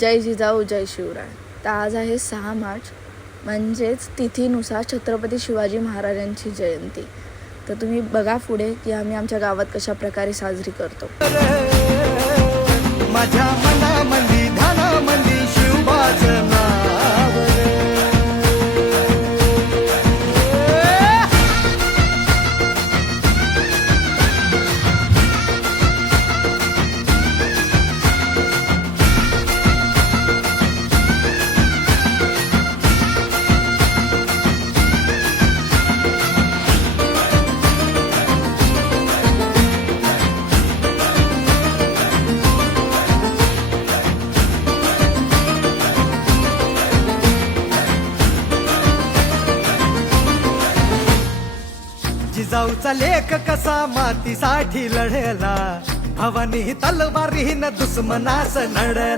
जय जिजाऊ जय शिवराय. तर आज आहे 6 मार्च, म्हणजेच तिथीनुसार छत्रपती शिवाजी महाराजांची जयंती. तर तुम्ही बघा पुढे की आम्ही आमच्या गावात कशा प्रकारे साजरी करतो. माझ्या मनामंदी ध्यानामंदी शिवबाचं नाव रे. जिजाऊचा लेख कसा मातीसाठी लढला, भवानी तलवारीन दुश्मनास नडला.